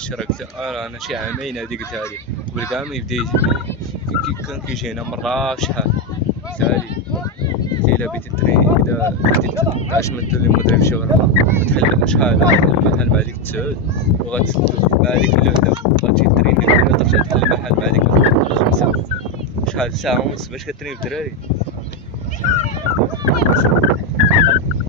علاش راه قلت انا شي عامين هادي قلتها لي قبل كاع ما يبدا كان كيجي هنا مره في شحال قلتها لي الا بغيتي اذا بغيتي تعاش مثل المدرب شاورما تحل شحال محل مع ديك التسعود وغتسدو مع ديك اللعبه غتجي تريني ترجع تحل محل مع ديك 5 شحال ساعه ونص باش كتريني بالدراري.